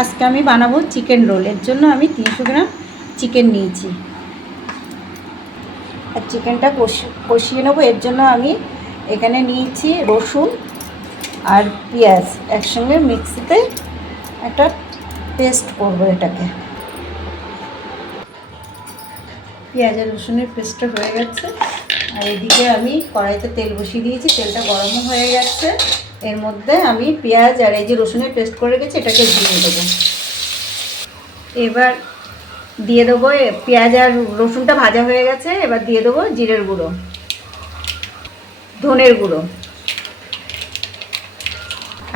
আজকে আমি বানাবো চিকেন রোল। এর জন্য আমি তিনশো গ্রাম চিকেন নিয়েছি। আর চিকেনটা কষি, কষিয়ে নেব। এর জন্য আমি এখানে নিয়েছি রসুন আর পেঁয়াজ। একসঙ্গে মিক্সিতে একটা পেস্ট করব এটাকে। পেঁয়াজ আর রসুনের পেস্টটা হয়ে গেছে। আর এদিকে আমি কড়াইতে তেল বসিয়ে দিয়েছি। তেলটা গরমও হয়ে গেছে। এর মধ্যে আমি পেঁয়াজ আর এই যে রসুনের পেস্ট করে রেখেছি, এটাকে দিয়ে দেবো। এবার দিয়ে দেবো পেঁয়াজ আর রসুনটা ভাজা হয়ে গেছে, এবার দিয়ে দেবো জিরের গুঁড়ো, ধনের গুঁড়ো,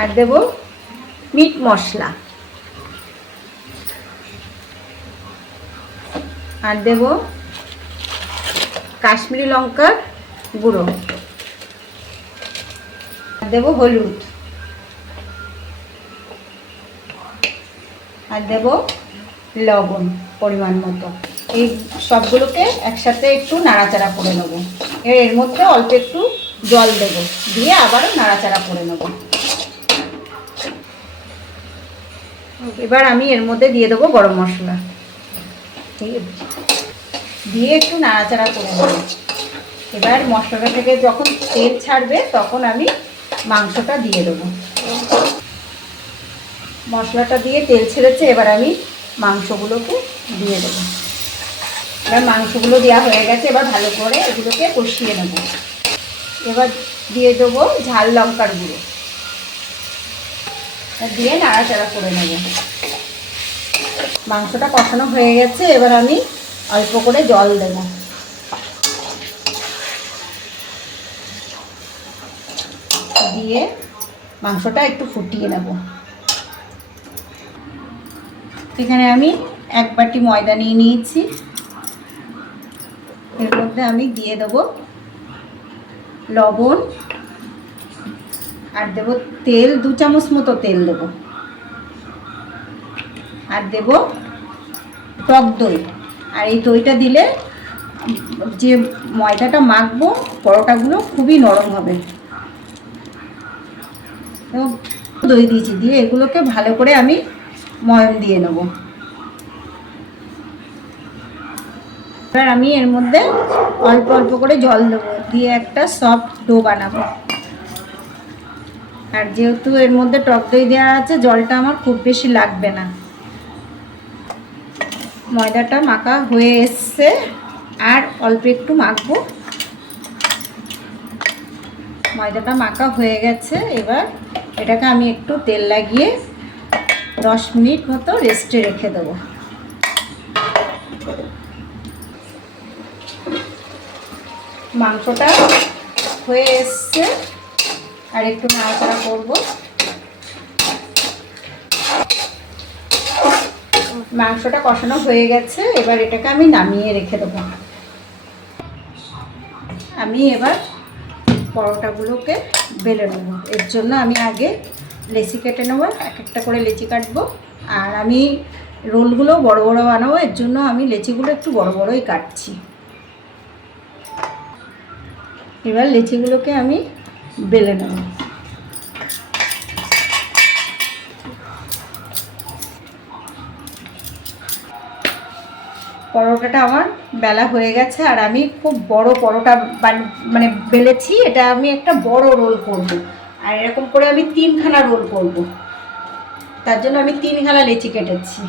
আর দেবো মিট মশলা। আর দেবো কাশ্মীরি লঙ্কার গুঁড়ো। দেবো হলুদ। আর দেবো লবণ পরিমাণ মতো। এই সবগুলোকে একসাথে একটু নাড়াচাড়া করে নেব। এর মধ্যে অল্প একটু জল দেবো। দিয়ে আবারও নাড়াচাড়া করে নেব। এবার আমি এর মধ্যে দিয়ে দেবো গরম মশলা। দিয়ে একটু নাড়াচাড়া করে নেব। এবার মশলাটা থেকে যখন তেল ছাড়বে, তখন আমি মাংসটা দিয়ে দেবো। মশলাটা দিয়ে তেল ছেড়েছে, এবার আমি মাংসগুলোকে দিয়ে দেবো। এবার মাংসগুলো দেওয়া হয়ে গেছে, এবার ভালো করে এগুলোকে কষিয়ে নেব। এবার দিয়ে দেবো ঝাল লঙ্কার গুঁড়ো। দিয়ে নাড়াচাড়া করে নেব। মাংসটা কষানো হয়ে গেছে, এবার আমি অল্প করে জল দেব। দিয়ে মাংসটা একটু ফুটিয়ে নেব। এখানে আমি এক বাটি ময়দা নিয়ে নিয়েছি। এর মধ্যে আমি দিয়ে দেব লবণ আর দেব তেল, দু চামচ মতো তেল দেব। আর দেব টক দই। আর এই দইটা দিলে যে ময়দাটা মাখবো, পরোটাগুলো খুবই নরম হবে। দই দিয়েছি, দিয়ে এগুলোকে ভালো করে আমি ময়ম দিয়ে নেব। এবার আমি এর মধ্যে অল্প অল্প করে জল দেবো, দিয়ে একটা সফট ডো বানাবো। আর যেহেতু এর মধ্যে টক দই দেওয়া আছে, জলটা আমার খুব বেশি লাগবে না। ময়দাটা মাখা হয়ে এসছে, আর অল্প একটু মাখবো। ময়দাটা মাখা হয়ে গেছে, এবার এটাকে আমি একটু তেল লাগিয়ে দশ মিনিট মতো রেস্টে রেখে দেবো। মাংসটা হয়ে এসছে, আর একটু নাড়াচাড়া করব। মাংসটা কষানো হয়ে গেছে, এবার এটাকে আমি নামিয়ে রেখে দেবো। আমি এবার পরোটাগুলোকে বেলে নেব। এর জন্য আমি আগে লেচি কেটে নেব, এক একটা করে লেচি কাটবো। আর আমি রোলগুলো বড় বড় বানাবো, এর জন্য আমি লেচিগুলো একটু বড় বড়ই কাটছি। এবার লেচিগুলোকে আমি বেলে নেব। পরোটাটা আমার বেলা হয়ে গেছে আর আমি খুব বড় পরোটা মানে বেলেছি, এটা আমি একটা বড় রোল করব। আর এরকম করে আমি তিনখানা রোল করব। তার জন্য আমি তিনখানা লেচি কেটেছি।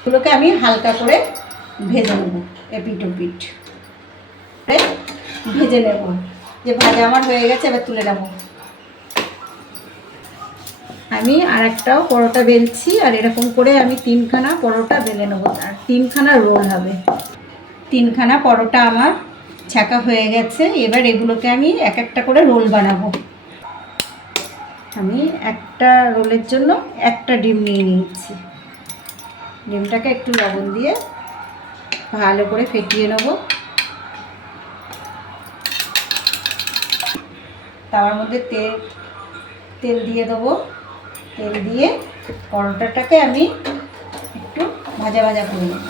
এগুলোকে আমি হালকা করে ভেজে নেব এপিট ওপিট ভেজে নেব। যে ভাজা আমার হয়ে গেছে, এবার তুলে নেব। আমি আর একটাও পরোটা বেলছি, আর এরকম করে আমি তিনখানা পরোটা বেলে নেব। আর তিনখানা রোল হবে। তিনখানা পরোটা আমার ছাকা হয়ে গেছে, এবার এগুলোকে আমি এক একটা করে রোল বানাবো। আমি একটা রোলের জন্য একটা ডিম নিয়ে নিয়েছি। ডিমটাকে একটু লবণ দিয়ে ভালো করে ফেটিয়ে নেব। তাওয়ার মধ্যে তেল তেল দিয়ে দেবো। তেল দিয়ে পরোটাটাকে আমি একটু ভাজা ভাজা করে নেব।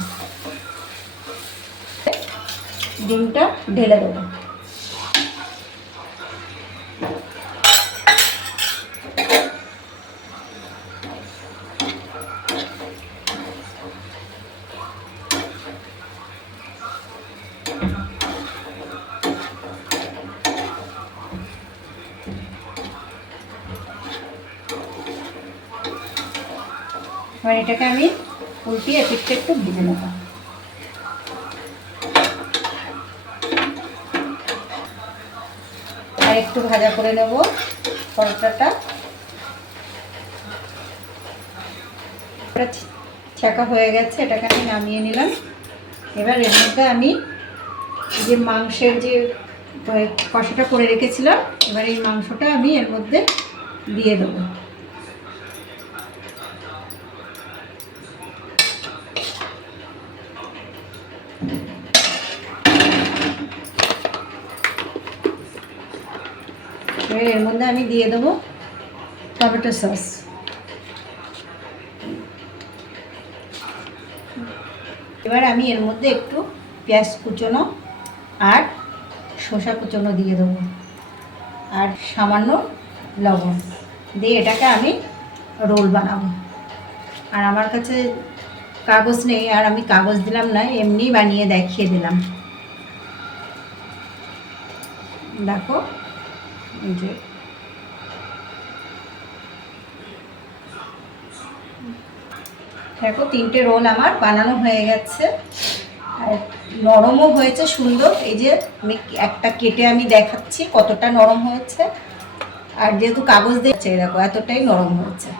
ডিমটা ঢেলে দেবো। এবার এটাকে আমি উল্টিয়ে পিঠটা একটু ভেজে নেব। আর একটু ভাজা করে নেব পরোটাটা। ছাকা হয়ে গেছে, এটাকে আমি নামিয়ে নিলাম। এবার এর মধ্যে আমি যে মাংসের যে, কষাটা করে রেখেছিলাম, এবার এই মাংসটা আমি এর মধ্যে দিয়ে দেবো। এর মধ্যে আমি দিয়ে দেবো টমেটো সস। এবার আমি এর মধ্যে একটু পেঁয়াজ কুচোনো আর শসা কুচোনো দিয়ে দেবো আর সামান্য লবণ। দিয়ে এটাকে আমি রোল বানাবো। আর আমার কাছে কাগজ নেই, আর আমি কাগজ দিলাম না, এমনি বানিয়ে দেখিয়ে দিলাম। দেখো যে। দেখো, তিনটে রোল আমার বানানো হয়ে গেছে। আর নরমও হয়েছে, সুন্দর। এই যে, আমি একটা কেটে আমি দেখাচ্ছি কতটা নরম হয়েছে। আর যেহেতু কাগজ দিয়েছে দেখো, এতটাই নরম হয়েছে।